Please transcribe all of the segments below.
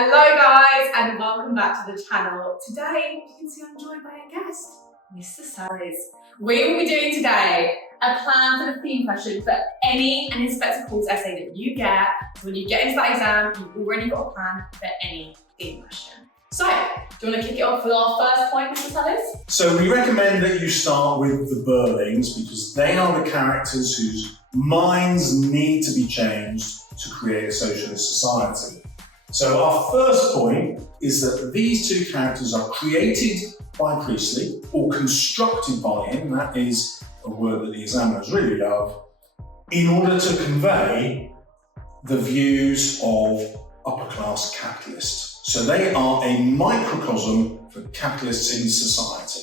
Hello guys and welcome back to the channel. Today you can see I'm joined by a guest, Mr Salles. We will be doing today a plan for the theme question for any and Inspector Calls essay that you get. So when you get into that exam, you've already got a plan for any theme question. So, do you want to kick it off with our first point, Mr Salles? So we recommend that you start with the Birlings because they are the characters whose minds need to be changed to create a socialist society. So our first point is that these two characters are created by Priestley or constructed by him, that is a word that the examiners really love, in order to convey the views of upper class capitalists. So they are a microcosm for capitalists in society.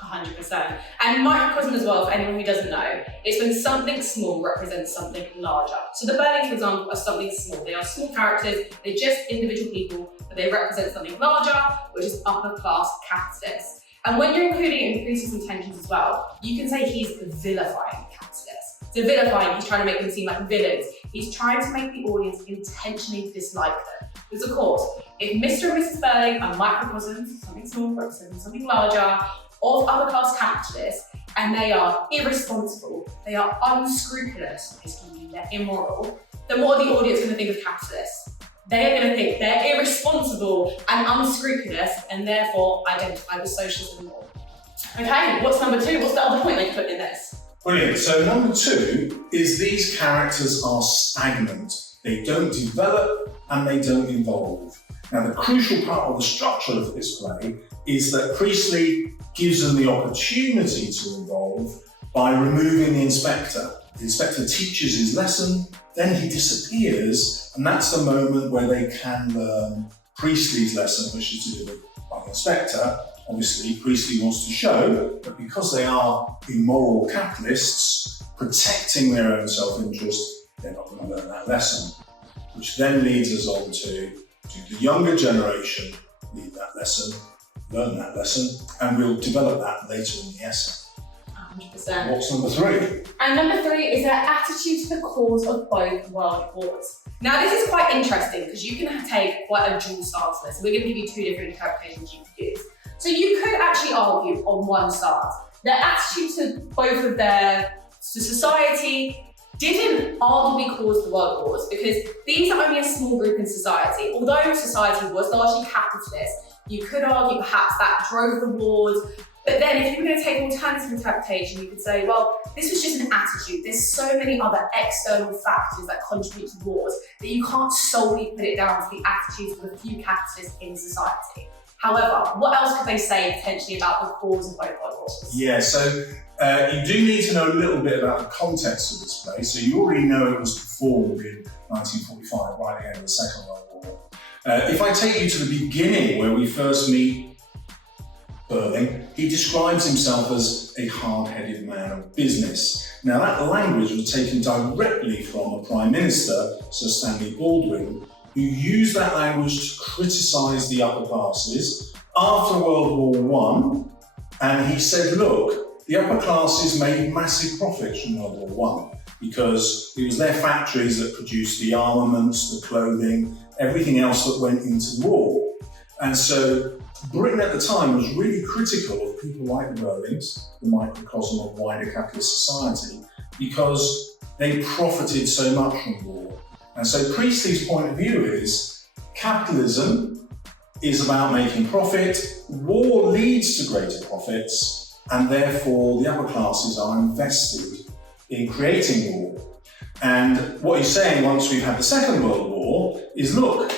100%. And microcosm as well, for anyone who doesn't know, is when something small represents something larger. So the Birlings, for example, are something small. They are small characters, they're just individual people, but they represent something larger, which is upper class capitalists. And when you're including increases intentions as well, you can say he's vilifying capitalists. So vilifying, he's trying to make them seem like villains. He's trying to make the audience intentionally dislike them. Because of course, if Mr and Mrs Birling are microcosms, something small representing something larger, of upper class capitalists, and they are irresponsible, they are unscrupulous, they're immoral, then what are the audience going to think of capitalists? They are going to think they're irresponsible and unscrupulous and therefore identify with socialism more. Okay, what's number two? What's the other point they put in this? Brilliant. So number two is these characters are stagnant. They don't develop and they don't evolve. Now the crucial part of the structure of this play is that Priestley gives them the opportunity to evolve by removing the inspector. The inspector teaches his lesson, then he disappears, and that's the moment where they can learn Priestley's lesson, which is delivered by the inspector. Obviously, Priestley wants to show that because they are immoral capitalists, protecting their own self-interest, they're not going to learn that lesson. Which then leads us on to the younger generation need that lesson, learn that lesson, and we'll develop that later in the essay. 100%. What's number three? And number three is their attitude to the cause of both world wars. Now this is quite interesting because you can take quite a dual stance to this. We're going to give you two different interpretations you could use. So you could actually argue on one stance, their attitude to both of to society didn't arguably cause the world wars because these are only a small group in society. Although society was largely capitalist, you could argue perhaps that drove the wars. But then if you were going to take alternative interpretation, you could say, well, this was just an attitude. There's so many other external factors that contribute to wars that you can't solely put it down to the attitudes of a few capitalists in society. However, what else could they say potentially about the cause of both world wars? Yeah, so you do need to know a little bit about the context of this play. So you already know it was performed in 1945, right at the end of the Second World War. If I take you to the beginning where we first meet Birling, he describes himself as a hard-headed man of business. Now that language was taken directly from a Prime Minister, Sir Stanley Baldwin, who used that language to criticise the upper classes after World War I, and he said, look, the upper classes made massive profits from World War I because it was their factories that produced the armaments, the clothing, everything else that went into war. And so Britain at the time was really critical of people like the Birlings, the microcosm of wider capitalist society, because they profited so much from war. And so Priestley's point of view is capitalism is about making profit, war leads to greater profits, and therefore the upper classes are invested in creating war. And what he's saying once we've had the Second World War is, look,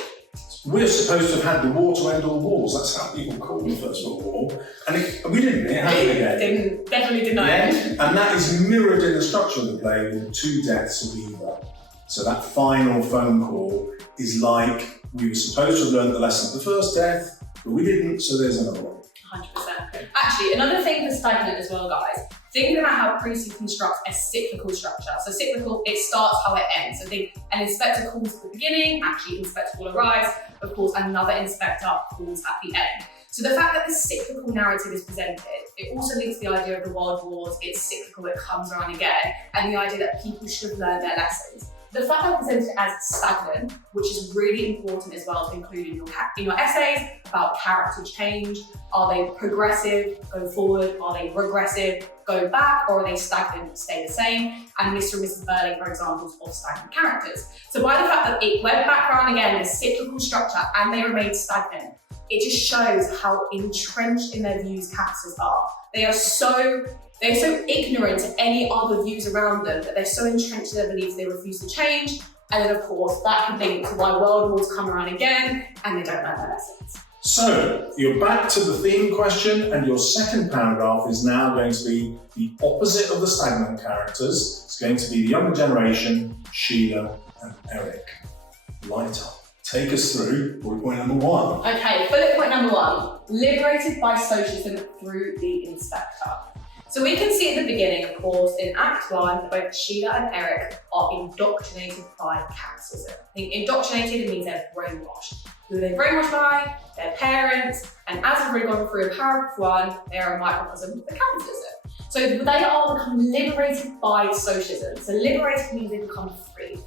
we're supposed to have had the war to end all wars. That's how people called the First World War. And we didn't, it happened again. Definitely deny it. And that is mirrored in the structure of the play with the two deaths of Eva. So that final phone call is like we were supposed to have learned the lesson of the first death, but we didn't, so there's another one. 100%. Actually, another thing for stagnant as well, guys, thinking about how Priestley constructs a cyclical structure. So cyclical, it starts how it ends. So think an inspector calls at the beginning, actually inspector will arrive, of course another inspector calls at the end. So the fact that the cyclical narrative is presented, it also links the idea of the world wars, it's cyclical, it comes around again, and the idea that people should have learned their lessons. The fact that they're presented as stagnant, which is really important as well to include in your essays about character change. Are they progressive, go forward? Are they regressive, go back? Or are they stagnant, stay the same? And Mr and Mrs Birling are examples of stagnant characters. So by the fact that it went background again with cyclical structure and they remained stagnant, it just shows how entrenched in their views characters are. They're so ignorant to any other views around them that they're so entrenched in their beliefs they refuse to change. And then of course that can link to why world wars come around again and they don't learn their lessons. So you're back to the theme question, and your second paragraph is now going to be the opposite of the stagnant characters. It's going to be the younger generation, Sheila and Eric. Light up. Take us through bullet point number 1. Okay, bullet point number 1, liberated by socialism through the inspector. So we can see at the beginning, of course, in Act 1, both Sheila and Eric are indoctrinated by capitalism. I think indoctrinated means they're brainwashed. Who are they brainwashed by? Their parents. And as we've already gone through in paragraph 1, they are a microcosm of the capitalism. So they are become liberated by socialism. So liberated means they become free.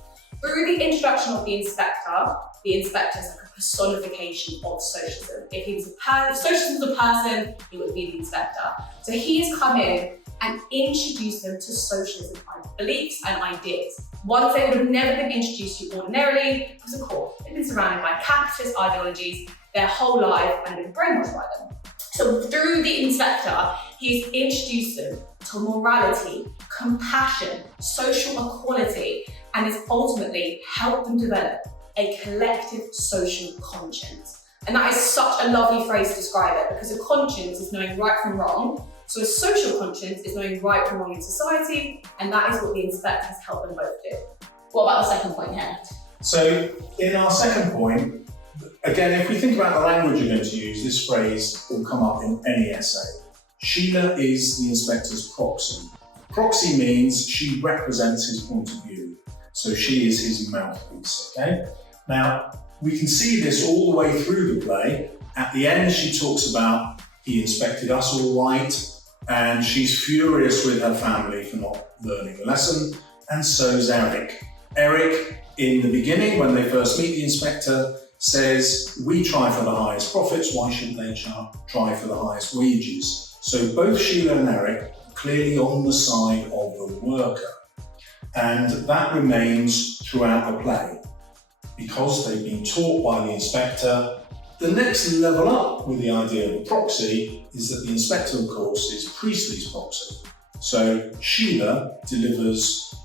Through the introduction of the inspector is like a personification of socialism. If socialism was a person, he would be the inspector. So he has come in and introduced them to socialism beliefs and ideas. Ones they would have never been introduced to ordinarily, because of course, they've been surrounded by capitalist ideologies their whole life and been brainwashed by them. So through the inspector, he's introduced them to morality, compassion, social equality, and has ultimately helped them develop a collective social conscience. And that is such a lovely phrase to describe it, because a conscience is knowing right from wrong. So a social conscience is knowing right from wrong in society, and that is what the inspector has helped them both do. What about the second point here? So in our second point, again, if we think about the language you're going to use, this phrase will come up in any essay. Sheila is the inspector's proxy. Proxy means she represents his point of view. So she is his mouthpiece, okay? Now, we can see this all the way through the play. At the end, she talks about he inspected us all right, and she's furious with her family for not learning the lesson, and so's Eric. Eric, in the beginning, when they first meet the inspector, says, we try for the highest profits, why shouldn't they try for the highest wages? So both Sheila and Eric are clearly on the side of the worker. And that remains throughout the play. Because they've been taught by the inspector, the next level up with the idea of a proxy is that the inspector, of course, is Priestley's proxy. So Sheila delivers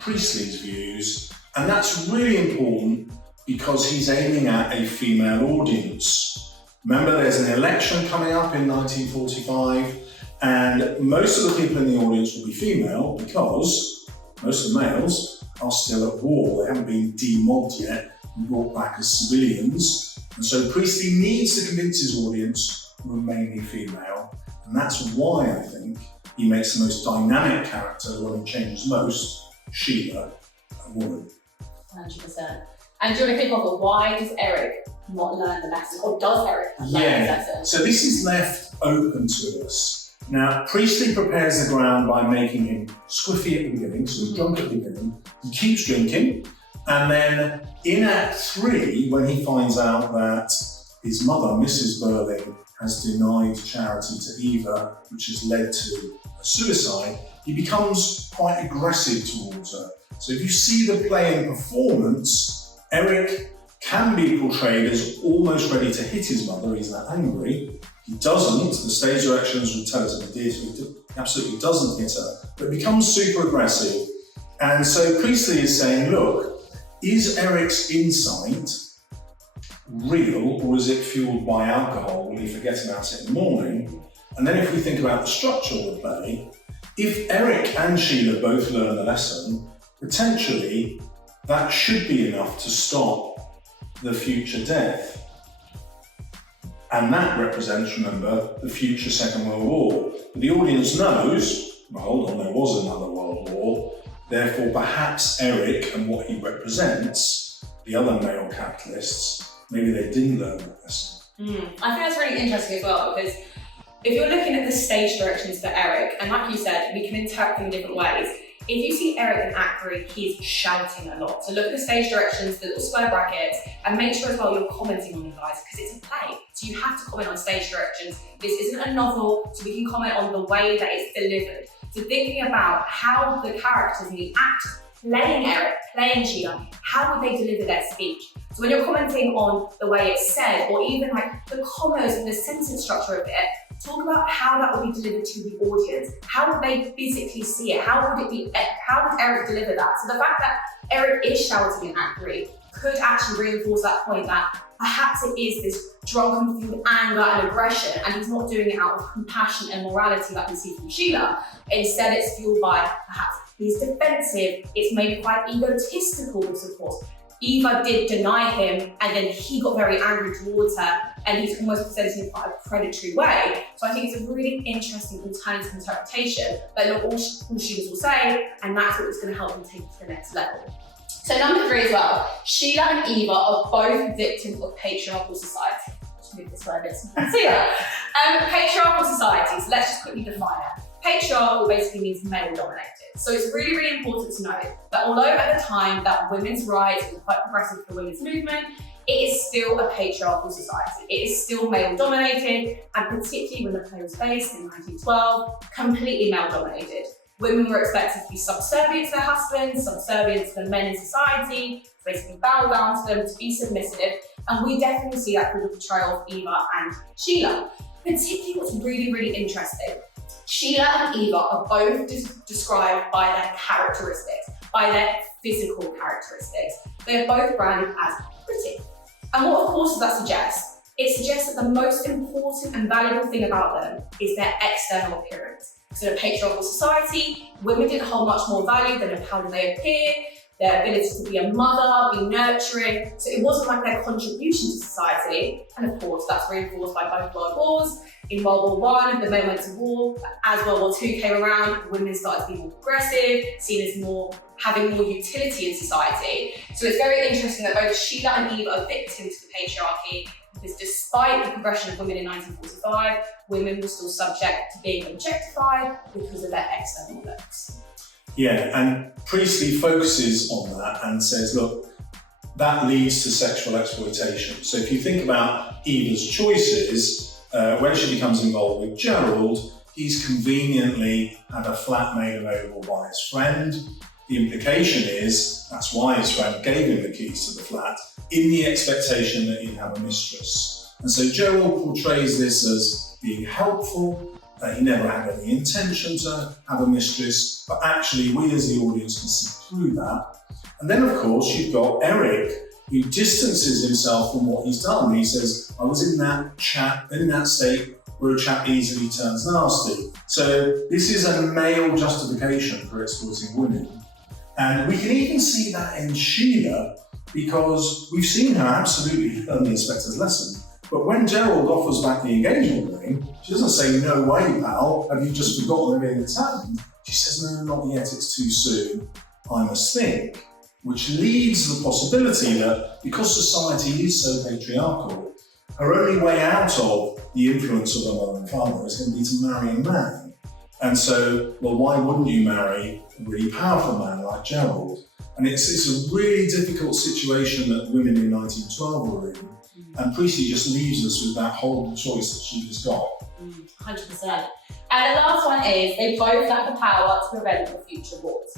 Priestley's views, and that's really important because he's aiming at a female audience. Remember, there's an election coming up in 1945, and most of the people in the audience will be female because most of the males are still at war. They haven't been demobbed yet and brought back as civilians. And so Priestley needs to convince his audience who are mainly female. And that's why I think he makes the most dynamic character when he changes most, Sheila, a woman. 100%. And do you want to kick off with why does Eric not learn the lesson? Or does Eric learn the lesson? So this is left open to us. Now, Priestley prepares the ground by making him squiffy at the beginning, so he's drunk at the beginning. He keeps drinking, and then in Act 3, when he finds out that his mother, Mrs Birling, has denied charity to Eva, which has led to a suicide, he becomes quite aggressive towards her. So if you see the play in performance, Eric can be portrayed as almost ready to hit his mother. He's that angry. He doesn't. The stage directions would tell us that he did. He absolutely doesn't hit her, but becomes super aggressive. And so Priestley is saying, look, is Eric's insight real, or is it fueled by alcohol? Will he forget about it in the morning? And then if we think about the structure of the play, if Eric and Sheila both learn the lesson, potentially that should be enough to stop the future death. And that represents, remember, the future Second World War. But the audience knows, well, hold on, there was another World War, therefore perhaps Eric and what he represents, the other male capitalists, maybe they didn't learn that lesson. I think that's really interesting as well, because if you're looking at the stage directions for Eric, and like you said, we can interpret them in different ways. if you see Eric in Act 3, he's shouting a lot. So look at the stage directions, the little square brackets, and make sure as well you're commenting on it, guys, because it's a play. So you have to comment on stage directions. This isn't a novel, so we can comment on the way that it's delivered. So thinking about how the characters in the act, playing Eric, playing Sheila, how would they deliver their speech? So when you're commenting on the way it's said, or even like the commas and the sentence structure of it, talk about how that would be delivered to the audience. How would they physically see it? How would Eric deliver that? So the fact that Eric is shouting in Act 3 could actually reinforce that point that perhaps it is this drunken fueled anger and aggression, and he's not doing it out of compassion and morality like we see from Sheila. Instead, it's fueled by perhaps he's defensive, it's maybe quite egotistical, because of course Eva did deny him, and then he got very angry towards her, and he's almost presenting in quite a predatory way. So I think it's a really interesting alternative interpretation that not all students will say, and that's what's going to help them take it to the next level. So number 3 as well, Sheila and Eva are both victims of patriarchal society. Let's move this way a bit so you can see that. Patriarchal society, so let's just quickly define it. Patriarchal basically means male dominated. So it's really, really important to know that although at the time that women's rights were quite progressive for the women's movement, it is still a patriarchal society. It is still male dominated, and particularly when the play was based in 1912, completely male dominated. Women were expected to be subservient to their husbands, subservient to the men in society, to basically bow down to them, to be submissive, and we definitely see that through the portrayal of Eva and Sheila. Particularly what's really, really interesting, Sheila and Eva are both described by their characteristics, by their physical characteristics. They're both branded as pretty. And what of course does that suggest? It suggests that the most important and valuable thing about them is their external appearance. So in a patriarchal society, women didn't hold much more value than how do they appear, their ability to be a mother, be nurturing. So it wasn't like their contribution to society. And of course, that's reinforced by both world wars. In World War I, the men went to war. As World War II came around, women started to be more progressive, seen as having more utility in society. So it's very interesting that both Sheila and Eva are victims to the patriarchy, because despite the progression of women in 1945, women were still subject to being objectified because of their external looks. Yeah, and Priestley focuses on that and says, look, that leads to sexual exploitation. So if you think about Eva's choices, when she becomes involved with Gerald, he's conveniently had a flat made available by his friend. The implication is that's why his friend gave him the keys to the flat, in the expectation that he'd have a mistress. And so Gerald portrays this as being helpful. He never had any intention to have a mistress, but actually we as the audience can see through that. And then of course you've got Eric, who distances himself from what he's done. He says, I was in that state where a chap easily turns nasty. So this is a male justification for exploiting women. And we can even see that in Sheila, because we've seen her absolutely learn the inspector's lesson. But when Gerald offers back the engagement ring, she doesn't say, no way, pal, have you just forgotten everything that's happened? She says, no, not yet, it's too soon, I must think. Which leads to the possibility that because society is so patriarchal, her only way out of the influence of her mother and father is going to be to marry a man. And so, well, why wouldn't you marry a really powerful man like Gerald? And it's a really difficult situation that women in 1912 were in. And Priestley just leaves us with that horrible choice that she has got. 100%. And the last one is, they both lack the power to prevent the future wars.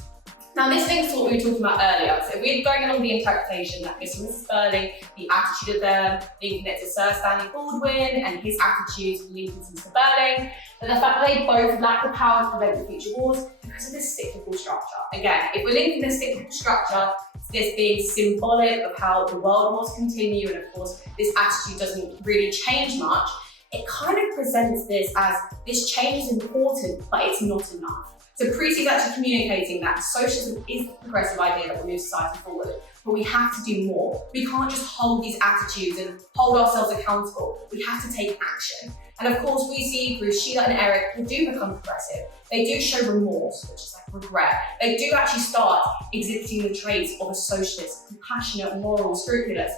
Now this links to what we were talking about earlier. So we're going along the interpretation that Mr and Mrs Birling, the attitude of them, linking it to Sir Stanley Baldwin and his attitudes linking to Mr Birling, but the fact that they both lack the power to prevent the future wars because of this cyclical structure. Again, if we're linking this cyclical structure to this being symbolic of how the world wars continue, and of course this attitude doesn't really change much, it kind of presents this as this change is important, but it's not enough. So Priestley is actually communicating that socialism is the progressive idea that will move society forward, but we have to do more. We can't just hold these attitudes and hold ourselves accountable. We have to take action. And of course, we see through Sheila and Eric, who do become progressive. They do show remorse, which is like regret. They do actually start exhibiting the traits of a socialist, compassionate, moral, scrupulous.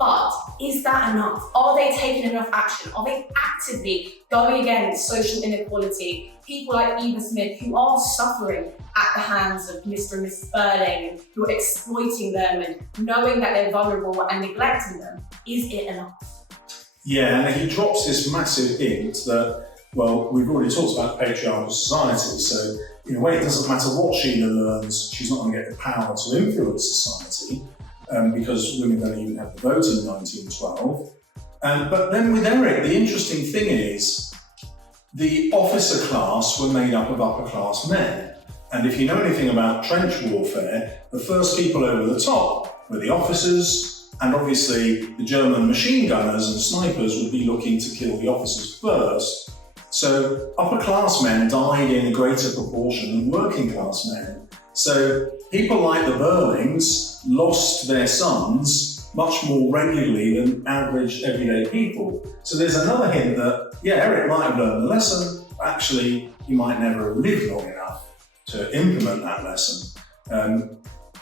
But is that enough? Are they taking enough action? Are they actively going against social inequality? People like Eva Smith who are suffering at the hands of Mr and Mrs Birling, who are exploiting them and knowing that they're vulnerable and neglecting them. Is it enough? Yeah, and he drops this massive hint that, well, we've already talked about patriarchal society, so in a way it doesn't matter what Sheila learns, she's not going to get the power to influence society, because women don't even have the vote in 1912. But then with Eric, the interesting thing is the officer class were made up of upper class men. And if you know anything about trench warfare, the first people over the top were the officers, and obviously the German machine gunners and snipers would be looking to kill the officers first. So upper class men died in a greater proportion than working class men. So people like the Birlings lost their sons much more regularly than average everyday people. So there's another hint that, yeah, Eric might have learned the lesson, but actually he might never have lived long enough to implement that lesson.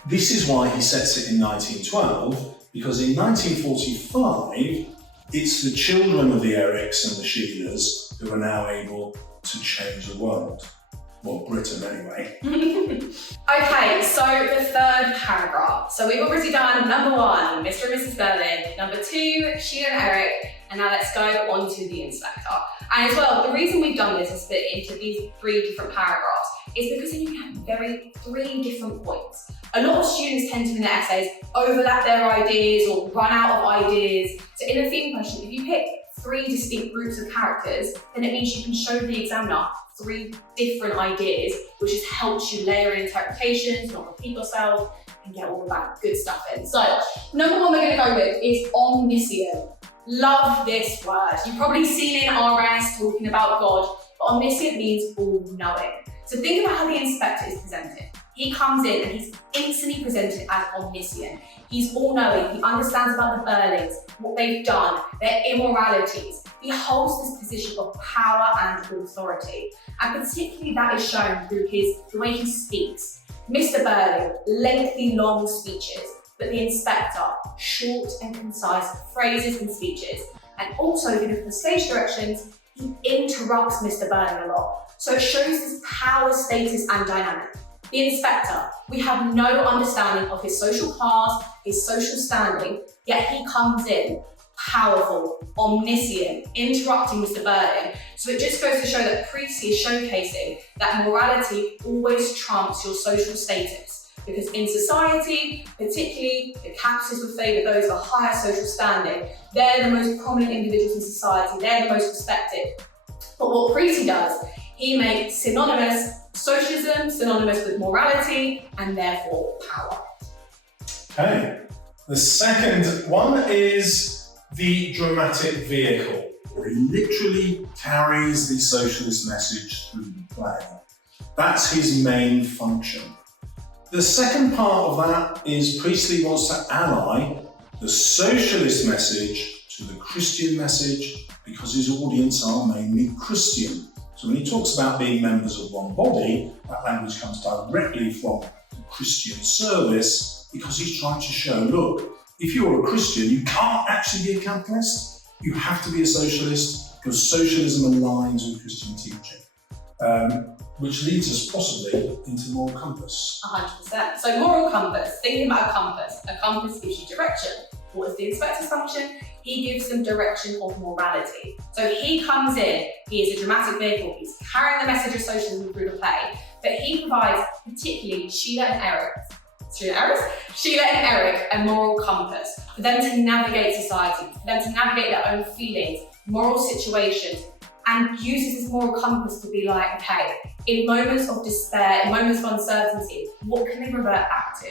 This is why he sets it in 1912, because in 1945, it's the children of the Erics and the Sheilas who are now able to change the world. Well, Britain anyway. Okay, so the third paragraph. So we've already done number 1, Mr and Mrs Birling, number 2, Sheila and Eric, and now let's go on to the inspector. And as well, the reason we've done this is split into these 3 different paragraphs is because then you have 3 different points. A lot of students tend to, in their essays, overlap their ideas or run out of ideas. So in a theme question, if you pick 3 distinct groups of characters, then it means you can show the examiner 3 different ideas, which just helps you layer in interpretations, not repeat yourself, and get all of that good stuff in. So, number 1 we're going to go with is omniscient. Love this word. You've probably seen in RS talking about God, but omniscient means all-knowing. So think about how the inspector is presented. He comes in and he's instantly presented as omniscient. He's all-knowing, he understands about the Birlings, what they've done, their immoralities. He holds this position of power and authority. And particularly that is shown through the way he speaks. Mr Birling, lengthy, long speeches, but the inspector, short and concise phrases and speeches. And also, if you look at the stage directions, he interrupts Mr Birling a lot. So it shows his power, status and dynamic. The inspector, we have no understanding of his social class, his social standing, yet he comes in powerful, omniscient, interrupting Mr Birling. So it just goes to show that Creasy is showcasing that morality always trumps your social status. Because in society, particularly the capitalists would favour those of a higher social standing. They're the most prominent individuals in society, they're the most respected. But what Creasy does, he makes synonymous socialism, synonymous with morality, and therefore power. Okay. The second one is the dramatic vehicle, where he literally carries the socialist message through the play. That's his main function. The second part of that is Priestley wants to ally the socialist message to the Christian message because his audience are mainly Christian. So when he talks about being members of one body, that language comes directly from the Christian service because he's trying to show, look, if you're a Christian, you can't actually be a capitalist. You have to be a socialist because socialism aligns with Christian teaching, which leads us possibly into moral compass. 100%. So moral compass, thinking about a compass gives you direction. What is the inspector's function? He gives them direction of morality. So he comes in, he is a dramatic vehicle, he's carrying the message of socialism through the play, but he provides particularly Sheila and Eric a moral compass for them to navigate society, for them to navigate their own feelings, moral situations, and uses this moral compass to be like, okay, in moments of despair, in moments of uncertainty, what can they revert back to?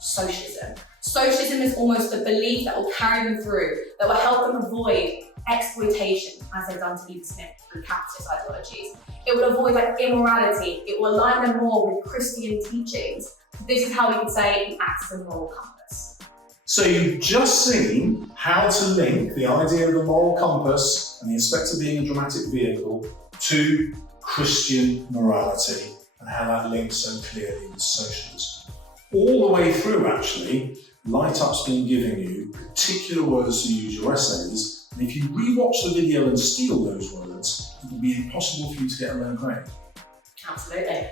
Socialism. Socialism is almost the belief that will carry them through, that will help them avoid exploitation, as they've done to Eva Smith through capitalist ideologies. It will avoid immorality. It will align them more with Christian teachings. This is how we could say it acts as a moral compass. So you've just seen how to link the idea of the moral compass and the inspector being a dramatic vehicle to Christian morality and how that links so clearly with socialism. All the way through, actually, Light-up's been giving you particular words to use your essays, and if you re-watch the video and steal those words, it will be impossible for you to get a low grade. Absolutely.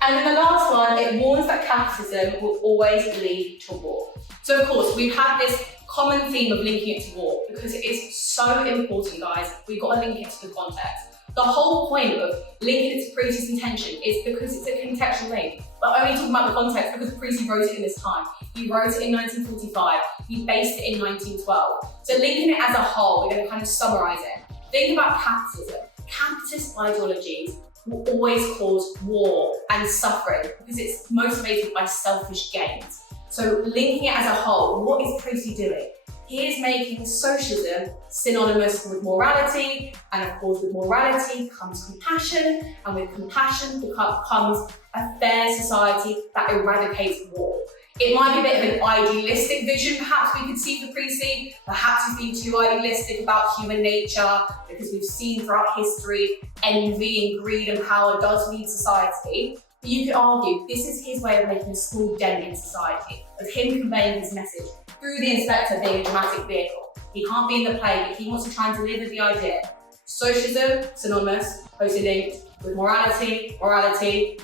And then the last one, it warns that capitalism will always lead to war. So of course, we've had this common theme of linking it to war because it is so important, guys. We've got to link it to the context. The whole point of linking it to Preece's intention is because it's a contextual link. We're only talking about the context because Preece wrote it in this time. He wrote it in 1945. He based it in 1912. So linking it as a whole, we're going to kind of summarise it. Think about capitalism. Capitalist ideologies will always cause war and suffering because it's motivated by selfish gains. So linking it as a whole, what is Preece doing? He is making socialism synonymous with morality, and of course with morality comes compassion, and with compassion comes a fair society that eradicates war. It might be a bit of an idealistic vision perhaps we could see for Preece, perhaps he's being too idealistic about human nature because we've seen throughout history envy and greed and power does lead society. But you could argue this is his way of making a small dent in society, of him conveying his message through the inspector being a dramatic vehicle. He can't be in the play, but he wants to try and deliver the idea. Socialism, synonymous, closely linked with morality,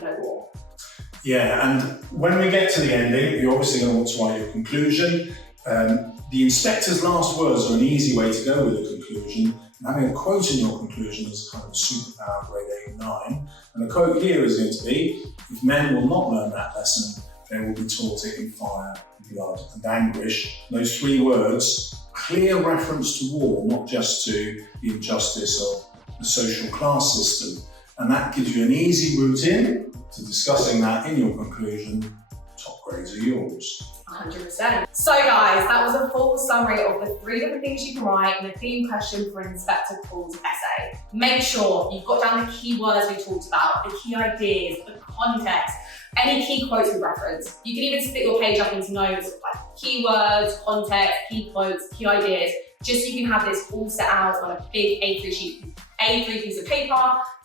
no war. Yeah, and when we get to the ending, you're obviously going to want to write your conclusion. The inspector's last words are an easy way to go with a conclusion. And having a quote in your conclusion is kind of a superpower grade 8-9. And the quote here is going to be, if men will not learn that lesson, they will be taught it in fire, blood and anguish. Those 3 words, clear reference to war, not just to the injustice of the social class system. And that gives you an easy route in to discussing that in your conclusion. Top grades are yours. 100%. So guys, that was a full summary of the 3 different things you can write in a theme question for an Inspector Calls essay. Make sure you've got down the key words we talked about, the key ideas, the context, any key quotes we reference. You can even split your page up into notes like keywords, context, key quotes, key ideas, just so you can have this all set out on a big A3 piece of paper,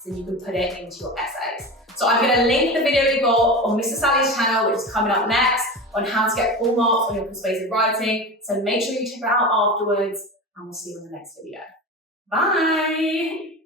so you can put it into your essays. So I'm going to link the video we got on Mr Salles' channel, which is coming up next, on how to get full marks on your persuasive writing. So make sure you check it out afterwards, and we'll see you on the next video. Bye!